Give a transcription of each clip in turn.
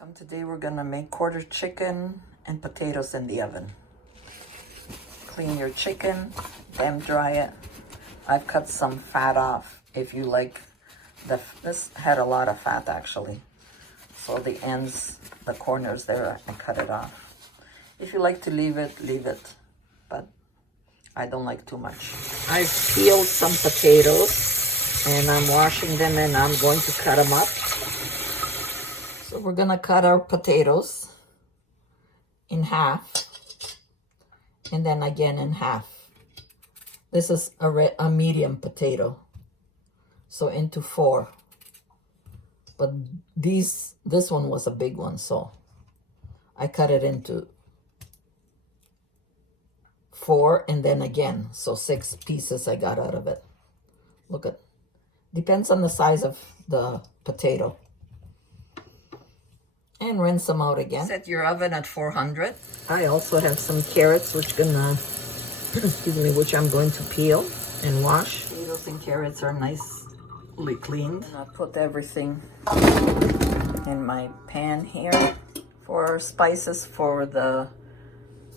Welcome. Today we're gonna make quarter chicken and potatoes in the oven. Clean your chicken, damp dry it. I've cut some fat off. If you like, this had a lot of fat actually. So the ends, the corners there, I cut it off. If you like to leave it, leave it. But I don't like too much. I've peeled some potatoes and I'm washing them and I'm going to cut them up. So we're gonna cut our potatoes in half and then again in half. This is a medium potato, so into 4. But this one was a big one, so I cut it into 4 and then again, so 6 pieces I got out of it. Look at, depends on the size of the potato. And rinse them out again. Set your oven at 400. I also have some carrots which I'm going to peel and wash. Potatoes and carrots are nicely cleaned. I'll put everything in my pan here. For our spices for the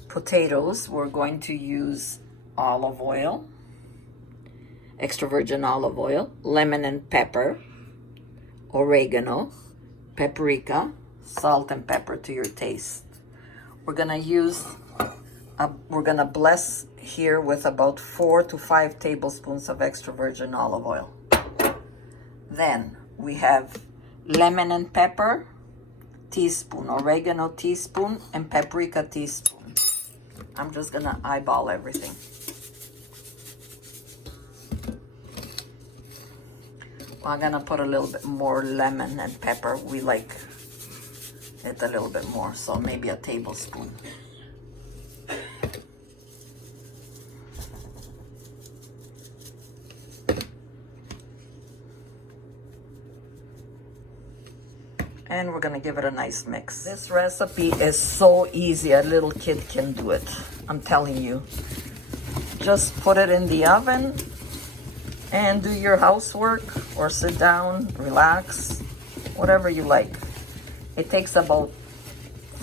potatoes, we're going to use olive oil, extra virgin olive oil, lemon and pepper, oregano, paprika, salt and pepper to your taste. We're gonna bless here with about 4 to 5 tablespoons of extra virgin olive oil. Then we have lemon and pepper, teaspoon, oregano teaspoon, and paprika teaspoon. I'm just gonna eyeball everything. I'm gonna put a little bit more lemon and pepper. We like it a little bit more, so maybe a tablespoon. And we're gonna give it a nice mix. This recipe is so easy, a little kid can do it. I'm telling you. Just put it in the oven and do your housework or sit down, relax, whatever you like. It takes about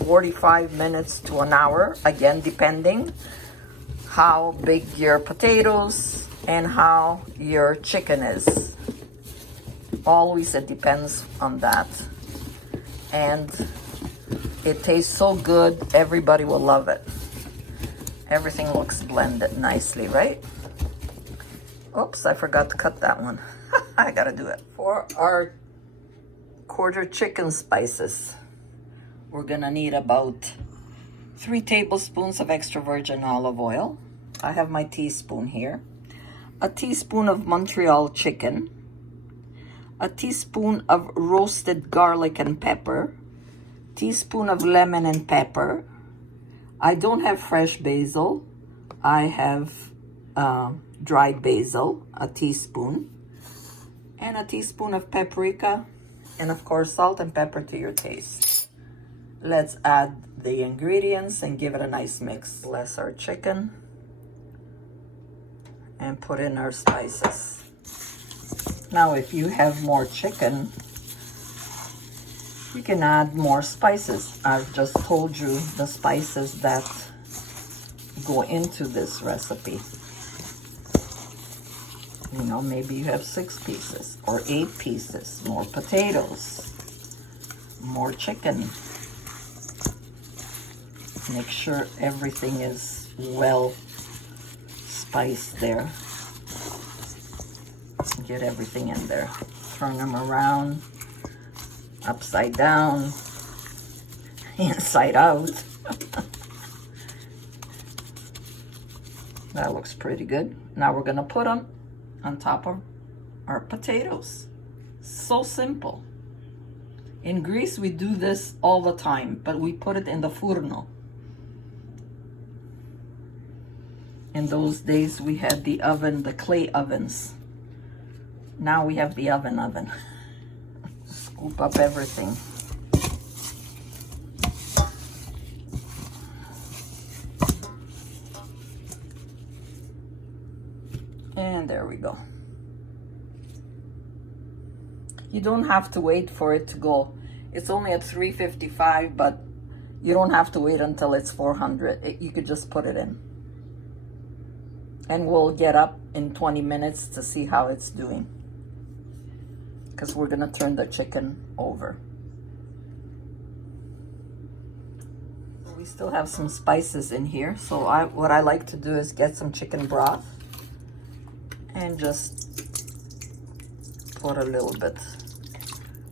45 minutes to an hour, again, depending how big your potatoes and how your chicken is. Always it depends on that. And it tastes so good, everybody will love it. Everything looks blended nicely, right? Oops, I forgot to cut that one. I gotta do it. For our quarter chicken spices, we're gonna need about 3 tablespoons of extra virgin olive oil. I have my teaspoon here. A teaspoon of Montreal chicken. A teaspoon of roasted garlic and pepper. Teaspoon of lemon and pepper. I don't have fresh basil. I have dried basil, a teaspoon. And a teaspoon of paprika. And of course, salt and pepper to your taste. Let's add the ingredients and give it a nice mix. Bless our chicken and put in our spices. Now, if you have more chicken, you can add more spices. I've just told you the spices that go into this recipe. You know, maybe you have 6 pieces or 8 pieces, more potatoes, more chicken. Make sure everything is well spiced there. Get everything in there. Turn them around, upside down, inside out. That looks pretty good. Now we're gonna put them on top of our potatoes. So simple. In Greece, we do this all the time, but we put it in the furno. In those days, we had the oven, the clay ovens. Now we have the oven. Scoop up everything. And there we go. You don't have to wait for it to go It's only at 355, but you don't have to wait until it's 400. You could just put it in. And we'll get up in 20 minutes to see how it's doing. Because we're gonna turn the chicken over. We still have some spices in here. So what I like to do is get some chicken broth and just put a little bit,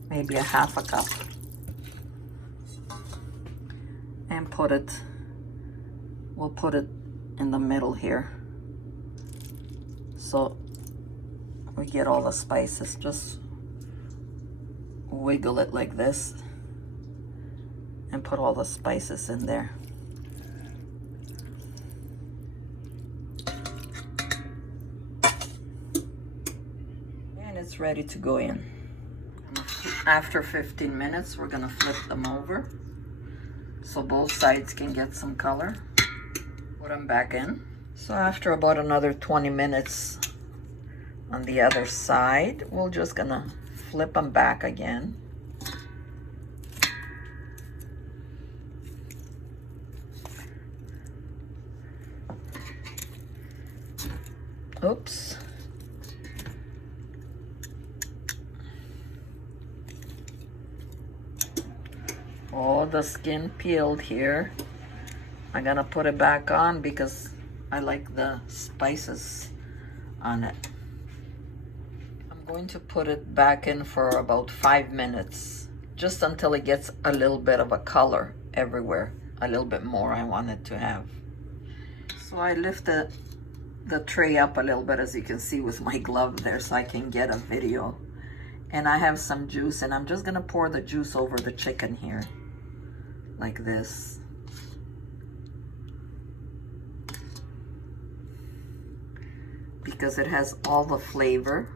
maybe a half a cup. And we'll put it in the middle here. So we get all the spices. Just wiggle it like this and put all the spices in there. And it's ready to go in. After 15 minutes, we're gonna flip them over so both sides can get some color. Put them back in. So after about another 20 minutes on the other side, we're just gonna flip them back again. Oops. Oh, the skin peeled here. I'm gonna put it back on because I like the spices on it. I'm going to put it back in for about 5 minutes, just until it gets a little bit of a color everywhere. A little bit more I want it to have. So I lift the tray up a little bit, as you can see with my glove there, so I can get a video. And I have some juice, and I'm just gonna pour the juice over the chicken here, like this. Because it has all the flavor,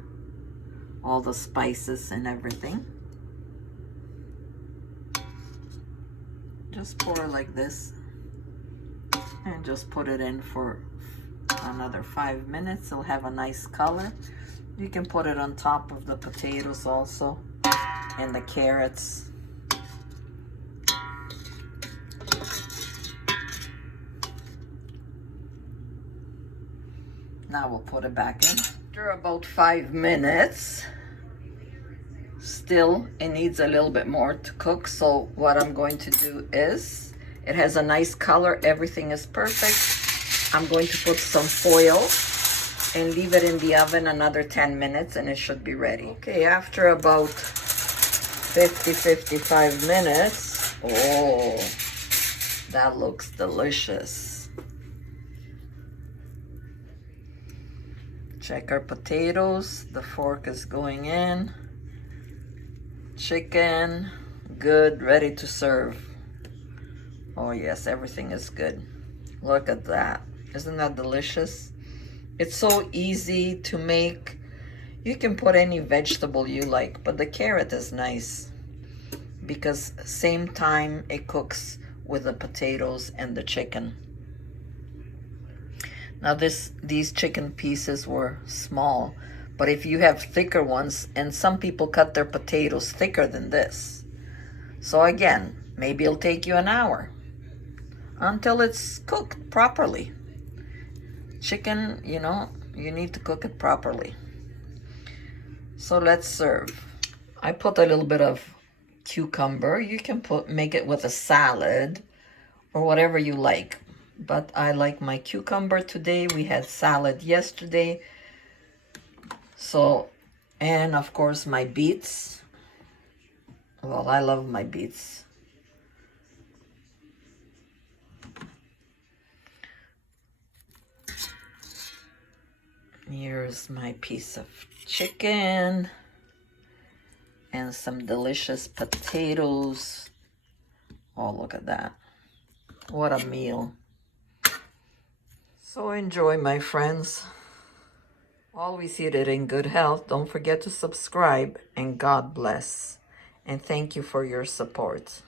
all the spices and everything. Just pour it like this and just put it in for another 5 minutes. It'll have a nice color. You can put it on top of the potatoes also and the carrots. Now we'll put it back in. After about 5 minutes, still it needs a little bit more to cook. So what I'm going to do is, it has a nice color, everything is perfect. I'm going to put some foil and leave it in the oven another 10 minutes and it should be ready. Okay, after about 55 minutes, oh, that looks delicious. Check our potatoes, the fork is going in. Chicken, good, ready to serve. Oh yes, everything is good. Look at that. Isn't that delicious? It's so easy to make. You can put any vegetable you like, but the carrot is nice because same time it cooks with the potatoes and the chicken. Now these chicken pieces were small, but if you have thicker ones, and some people cut their potatoes thicker than this. So again, maybe it'll take you an hour until it's cooked properly. Chicken, you know, you need to cook it properly. So let's serve. I put a little bit of cucumber. You can make it with a salad or whatever you like. But I like my cucumber today. We had salad yesterday. So, and of course my beets. Well, I love my beets. Here's my piece of chicken and some delicious potatoes. Oh, look at that. What a meal. So enjoy, my friends. Always eat it in good health. Don't forget to subscribe, and God bless. And thank you for your support.